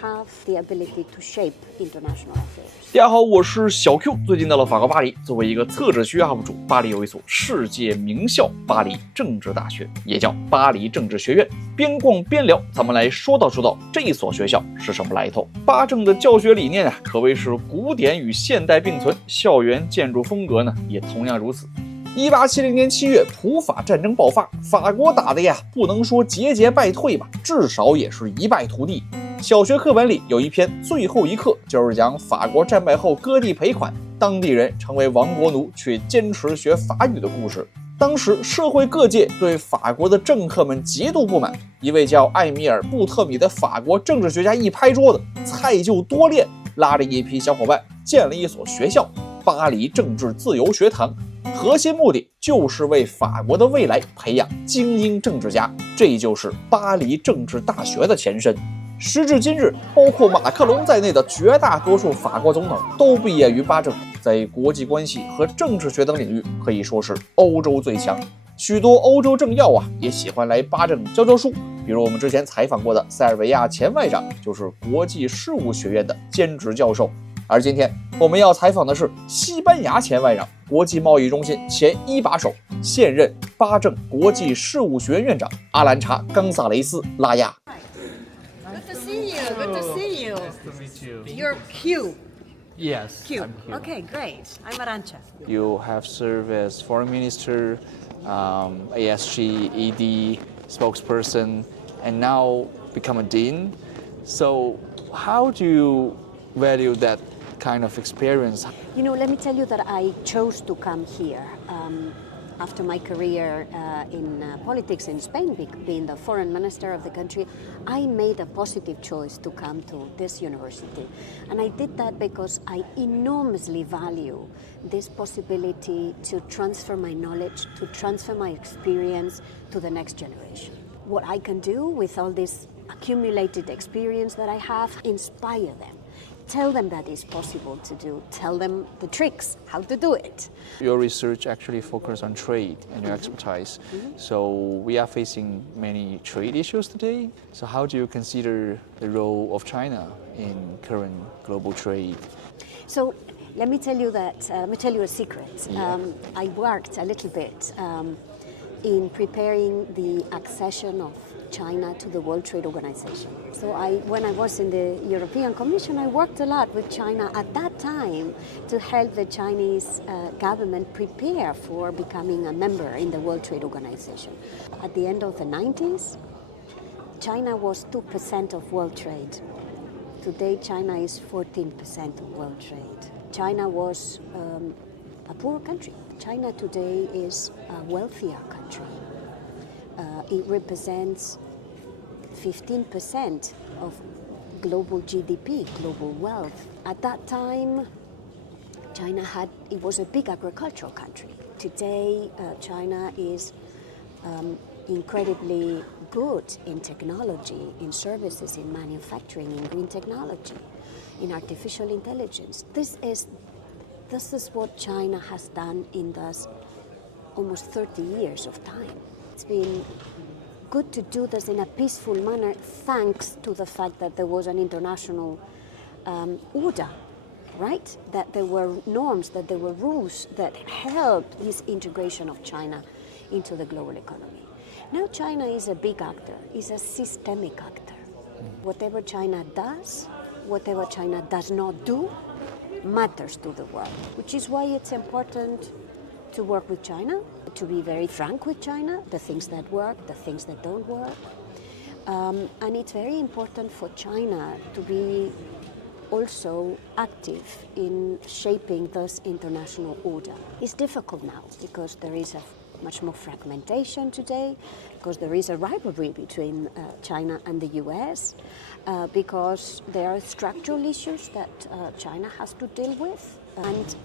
have the ability to shape international affairs. 大家好，我是小 Q。最近到了法国巴黎，作为一个策指学 UP 主，巴黎有一所世界名校——巴黎政治大学，也叫巴黎政治学院。边逛边聊，咱们来说道这一所学校是什么来头。巴政的教学理念啊，可谓是古典与现代并存，校园建筑风格呢也同样如此。1870年7月，普法战争爆发，法国打的呀，不能说节节败退吧，至少也是一败涂地。小学课本里有一篇最后一课，就是讲法国战败后割地赔款，当地人成为亡国奴，却坚持学法语的故事。当时社会各界对法国的政客们极度不满，一位叫艾米尔·布特米的法国政治学家一拍桌子，菜就多练，拉着一批小伙伴建了一所学校——巴黎政治自由学堂。核心目的就是为法国的未来培养精英政治家，这就是巴黎政治大学的前身。时至今日，包括马克龙在内的绝大多数法国总统都毕业于巴政，在国际关系和政治学等领域可以说是欧洲最强。许多欧洲政要啊也喜欢来巴政教书，比如我们之前采访过的塞尔维亚前外长就是国际事务学院的兼职教授。而今天我们要采访的是西班牙前外长、国际贸易中心前一把手、现任巴政国际事务学院院长阿兰查·冈萨雷斯拉亚。Good to see you. Good to see you. Nice to meet you. You're Q. Yes, Q. I'm here. Okay, great. I'm Arancha. You have served as foreign minister, ASG, ED, spokesperson, and now become a dean. So how do you value that kind of experience? You know, let me tell you that I chose to come here after my career in politics in Spain, being the foreign minister of the country. I made a positive choice to come to this university. And I did that because I enormously value this possibility to transfer my knowledge, to transfer my experience to the next generation. What I can do with all this accumulated experience that I have, inspire them. Tell them that it's possible to do. Tell them the tricks, how to do it. Your research actually focuses on trade and your expertise. So we are facing many trade issues today. So how do you consider the role of China in current global trade? So let me tell you a secret. I worked a little bit in preparing the accession of China to the World Trade Organization. So when I was in the European Commission, I worked a lot with China at that time to help the Chinese government prepare for becoming a member in the World Trade Organization. At the end of the 90s, China was 2% of world trade. Today, China is 14% of world trade. China was a poor country. China today is a wealthier country. It represents 15% of global GDP, global wealth. At that time, it was a big agricultural country. Today, China is incredibly good in technology, in services, in manufacturing, in green technology, in artificial intelligence. This is what China has done in those almost 30 years of time. It's been good to do this in a peaceful manner thanks to the fact that there was an international order, right? That there were norms, that there were rules that helped this integration of China into the global economy. Now China is a big actor, is a systemic actor. Whatever China does, whatever China does not do, matters to the world, which is why it's important to work with China, to be very frank with China, the things that work, the things that don't work. And it's very important for China to be also active in shaping this international order. It's difficult now because there is much more fragmentation today, because there is a rivalry between China and the US, because there are structural issues that China has to deal with. And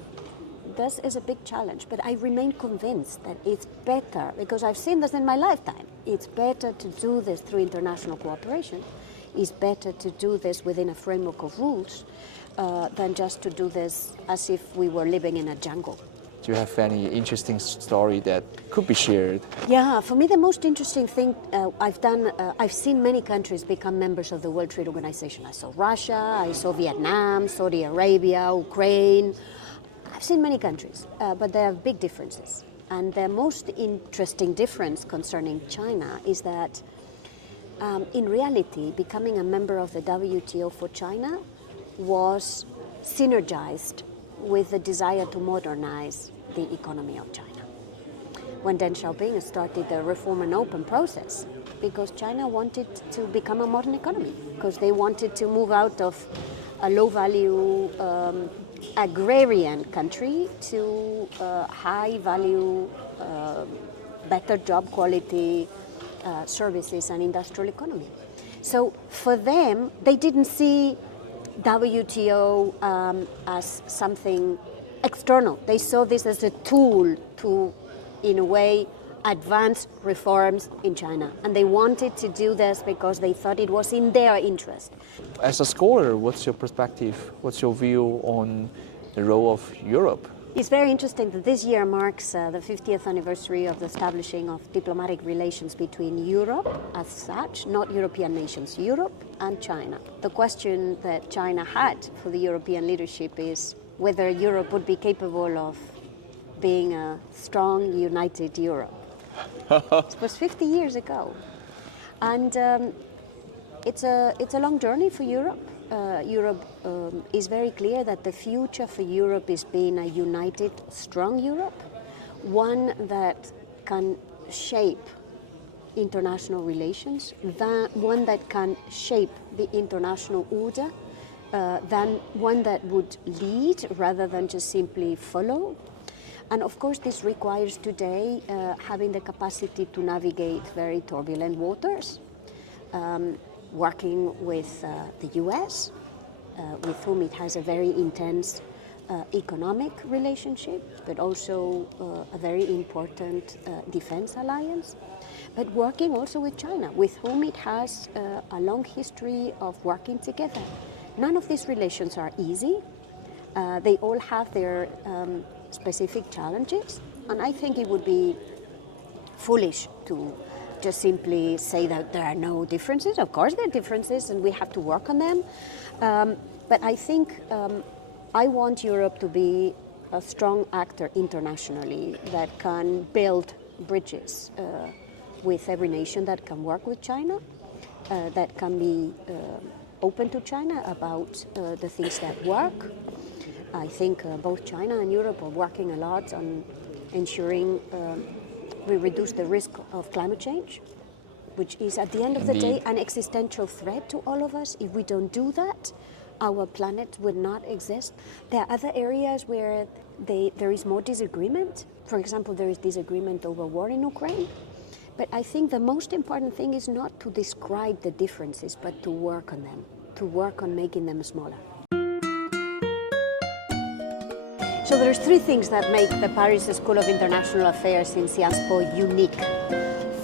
this is a big challenge, but I remain convinced that it's better, because I've seen this in my lifetime, it's better to do this through international cooperation. It's better to do this within a framework of rules than just to do this as if we were living in a jungle. Do you have any interesting story that could be shared? Yeah, for me the most interesting thing I've seen many countries become members of the World Trade Organization. I saw Russia, I saw Vietnam, Saudi Arabia, Ukraine. I've seen many countries, but there are big differences. And the most interesting difference concerning China is that in reality, becoming a member of the WTO for China was synergized with the desire to modernize the economy of China. When Deng Xiaoping started the reform and open process, because China wanted to become a modern economy, because they wanted to move out of a low-value agrarian country to high-value, better job quality services and industrial economy. So for them, they didn't see WTO as something external. They saw this as a tool to, in a way, advance reforms in China. And they wanted to do this because they thought it was in their interest. As a scholar, what's your perspective? What's your view on the role of Europe? It's very interesting that this year marks the 50th anniversary of the establishing of diplomatic relations between Europe as such, not European nations, Europe and China. The question that China had for the European leadership is whether Europe would be capable of being a strong, united Europe. It was 50 years ago. And it's a long journey for Europe. Europe is very clear that the future for Europe is being a united, strong Europe, one that can shape international relations, one that can shape the international order, one that would lead rather than just simply follow. And of course this requires today having the capacity to navigate very turbulent waters, working with the US, with whom it has a very intense economic relationship, but also a very important defense alliance, but working also with China, with whom it has a long history of working together. None of these relations are easy. They all have their specific challenges, and I think it would be foolish to just simply say that there are no differences. Of course there are differences and we have to work on them. But I think I want Europe to be a strong actor internationally that can build bridges with every nation, that can work with China, that can be open to China about the things that work. I think both China and Europe are working a lot on ensuring we reduce the risk of climate change, which is at the end of the day an existential threat to all of us. If we don't do that, our planet would not exist. There are other areas where there is more disagreement. For example, there is disagreement over war in Ukraine. But I think the most important thing is not to describe the differences, but to work on them, to work on making them smaller. So there's three things that make the Paris School of International Affairs in Sciences Po unique.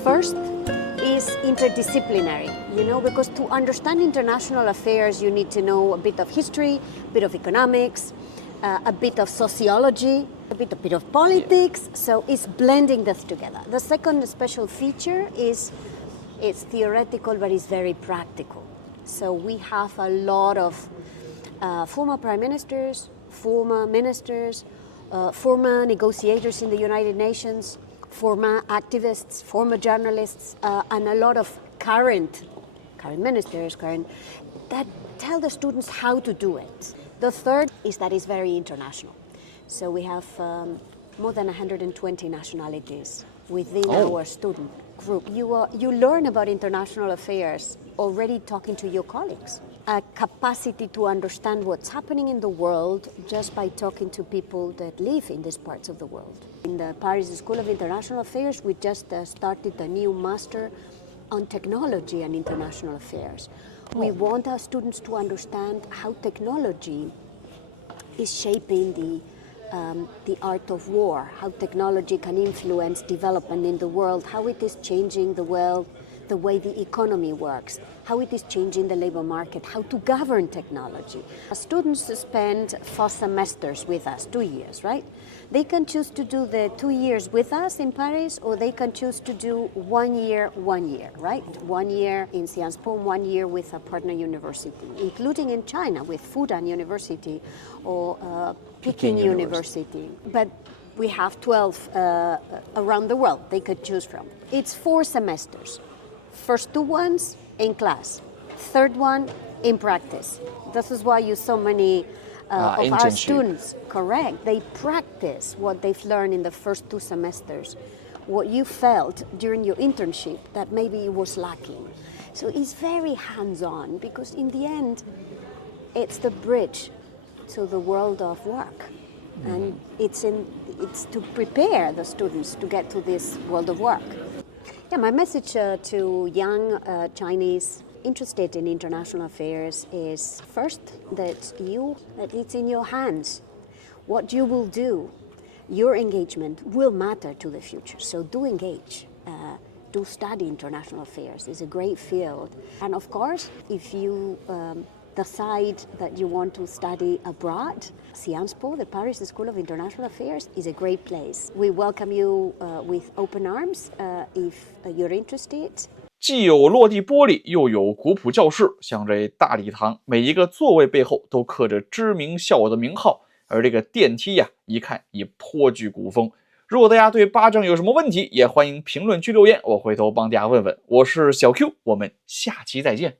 First is interdisciplinary, because to understand international affairs you need to know a bit of history, a bit of economics, a bit of sociology, a bit of politics, so it's blending this together. The second special feature is it's theoretical but it's very practical. So we have a lot of former prime ministers, former ministers, former negotiators in the United Nations, former activists, former journalists, and a lot of current ministers that tell the students how to do it. The third is that it's very international. So we have more than 120 nationalities within our student group. You learn about international affairs already talking to your colleagues. A capacity to understand what's happening in the world just by talking to people that live in these parts of the world. In the Paris School of International Affairs, we just started a new master on technology and international affairs. We want our students to understand how technology is shaping the art of war, how technology can influence development in the world, how it is changing the world, the way the economy works, how it is changing the labor market, how to govern technology. Students spend 4 semesters with us, 2 years, right? They can choose to do the 2 years with us in Paris, or they can choose to do 1 year, right? 1 year in Sciences Po, 1 year with a partner university, including in China with Fudan University or Peking University. But we have 12 around the world they could choose from. It's 4 semesters. First 2 ones in class, third one in practice. This is why you so many of our students, correct, they practice what they've learned in the first 2 semesters, what you felt during your internship that maybe it was lacking. So it's very hands-on because in the end, it's the bridge to the world of work. And it's to prepare the students to get to this world of work. Yeah, my message to young Chinese interested in international affairs is first that it's in your hands. What you will do, your engagement will matter to the future. So do engage. Do study international affairs. It's a great field. And of course, if you decide that you want to study abroad, Sciences Po, the Paris School of International Affairs, is a great place. We welcome you with open arms if you're interested. 既有落地玻璃，又有古朴教室，像这大礼堂，每一个座位背后都刻着知名校友的名号，而这个电梯呀，一看也颇具古风。如果大家对巴政有什么问题，也欢迎评论区留言，我回头帮大家问问。我是小 Q，我们下期再见。